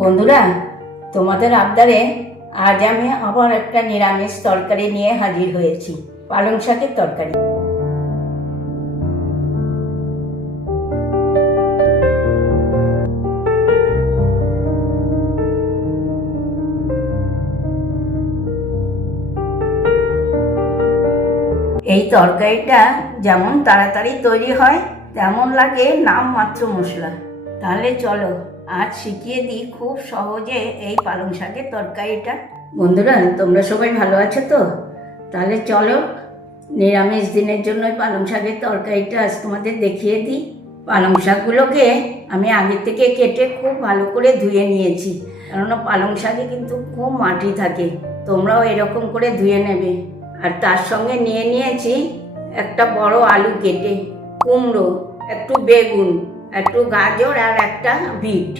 বন্ধুরা, তোমাদের আবদারে আজ আমি আবার একটা নিরামিষ তরকারি নিয়ে হাজির হয়েছি, পালং শাকের তরকারি। এই তরকারিটা যেমন তাড়াতাড়ি তৈরি হয় তেমন লাগে নামমাত্র মশলা। তাহলে চলো আজ শিখিয়ে দিই খুব সহজে এই পালং শাকের তরকারিটা। বন্ধুরা, তোমরা সবাই ভালো আছো তো? তাহলে চলো নিরামিষ দিনের জন্য পালং শাকের তরকারিটা আজ তোমাদের দেখিয়ে দিই। পালং শাকগুলোকে আমি আগে থেকে কেটে খুব ভালো করে ধুয়ে নিয়েছি, কেননা পালং শাকে কিন্তু খুব মাটি থাকে। তোমরাও এরকম করে ধুয়ে নেবে। আর তার সঙ্গে নিয়ে নিয়েছি একটা বড় আলু কেটে, কুমড়ো, একটু বেগুন, একটু গাজর আর একটা বিট।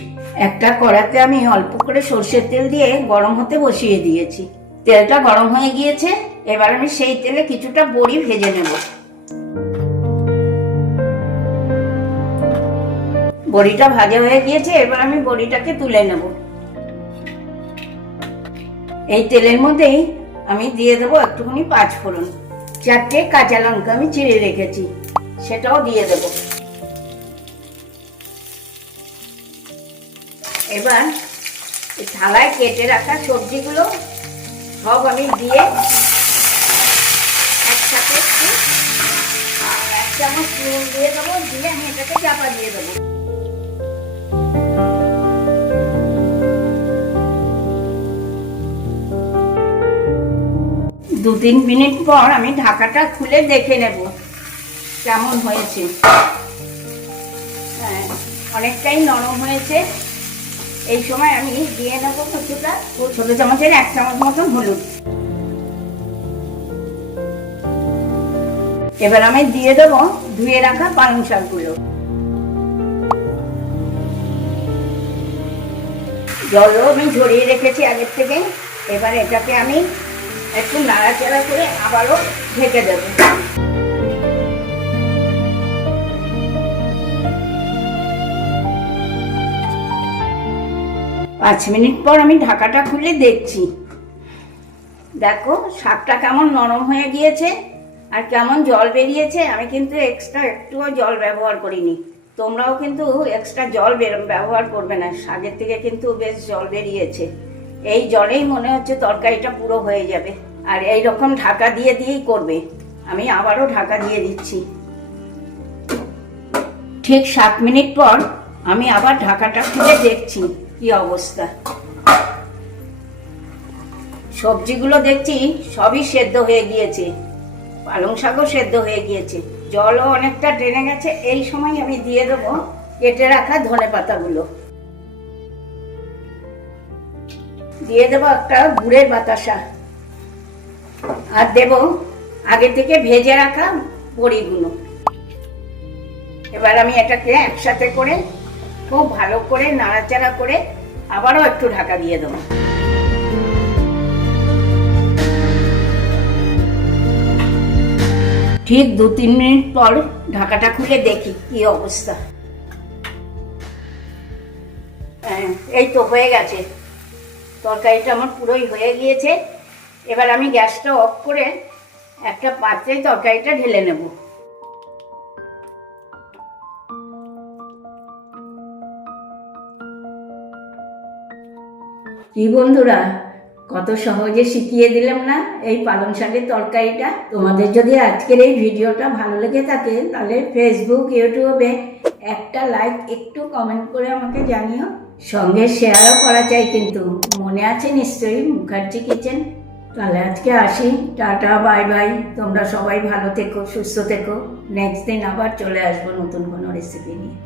একটা কড়াতে আমি অল্প করে সর্ষের তেল দিয়ে গরম হতে বসিয়ে দিয়েছি। তেলটা গরম হয়ে গিয়েছে, এবার আমি সেই তেলে কিছুটা বড়ি ভেজে নেব। বড়িটা ভাজা হয়ে গিয়েছে, এবার আমি বড়িটাকে তুলে নেব। এই তেলের মধ্যেই আমি দিয়ে দেবো একটুখানি পাঁচফোড়ন, 4টে কাঁচা লঙ্কা আমি চিড়ে রেখেছি, সেটাও দিয়ে দেব। এবার থালায় কেটে রাখা সবজিগুলো সব আমি দিয়ে একসাথে একটু 1 চামচ নুন দিয়ে দেবো, দিয়ে আমি এটাকে চাপা দিয়ে দেবো। দু 3 মিনিট পর আমি ঢাকাটা খুলে দেখে নেব কেমন হয়েছে। হ্যাঁ, অনেকটাই নরম হয়েছে। এই সময় আমি দিয়ে নেবো কিছুটা ছোট চামচের 1 চামচ মতন হলুদ। এবার আমি দিয়ে দেবো ধুয়ে রাখা পালং শাকগুলো। জলও আমি ঝরিয়ে রেখেছি আগের থেকে। এবার এটাকে আমি একটু নাড়াচাড়া করে আবারও ঢেকে দেব। 5 মিনিট পর আমি ঢাকাটা খুলে দেখছি। দেখো শাকটা কেমন নরম হয়ে গিয়েছে আর কেমন জল বেরিয়েছে। আমি কিন্তু এক্সট্রা একটুও জল ব্যবহার করিনি। তোমরাও কিন্তু এক্সট্রা জল ব্যবহার করবে না, শাকের থেকে কিন্তু বেশ জল বেরিয়েছে। এই জলেই মনে হচ্ছে তরকারিটা পুরো হয়ে যাবে। আর এই রকম ঢাকা দিয়ে দিয়েই করবে। আমি আবারও ঢাকা দিয়ে দিচ্ছি। ঠিক 7 মিনিট পর আমি আবার ঢাকাটা খুলে দেখছি কি অবস্থা। সবজিগুলো দেখছি সবই সেদ্ধ হয়ে গিয়েছে, পালং শাকও সেদ্ধ হয়ে গিয়েছে, জলও অনেকটা টেনে গেছে। এই সময় আমি দিয়ে দেবো কেটে রাখা ধনেপাতাগুলো, দিয়ে দেবো একটা গুড়ের বাতাসা, আর দেব আগে থেকে ভেজে রাখা বড়িগুলো। এবার আমি এটাকে একসাথে করে খুব ভালো করে নাড়াচাড়া করে আবারও একটু ঢাকা দিয়ে দেবো। ঠিক 2-3 মিনিট পর ঢাকাটা খুলে দেখি কি অবস্থা। এই তো হয়ে গেছে, তরকারিটা আমার পুরোই হয়ে গিয়েছে। এবার আমি গ্যাসটা অফ করে একটা পাত্রে তরকারিটা ঢেলে নেব। কি বন্ধুরা, কত সহজে শিখিয়ে দিলাম না এই পালং শাকের তরকারিটা। তোমাদের যদি আজকের এই ভিডিওটা ভালো লেগে থাকে তাহলে ফেসবুক, ইউটিউবে একটা লাইক, একটু কমেন্ট করে আমাকে জানিও। সঙ্গে শেয়ারও করা চাই কিন্তু। মনে আছে নিশ্চয়ই মুখার্জি কিচেন। তাহলে আজকে আসি, টাটা, বাই বাই। তোমরা সবাই ভালো থেকো, সুস্থ থেকো। নেক্সট দিন আবার চলে আসবো নতুন কোনো রেসিপি নিয়ে।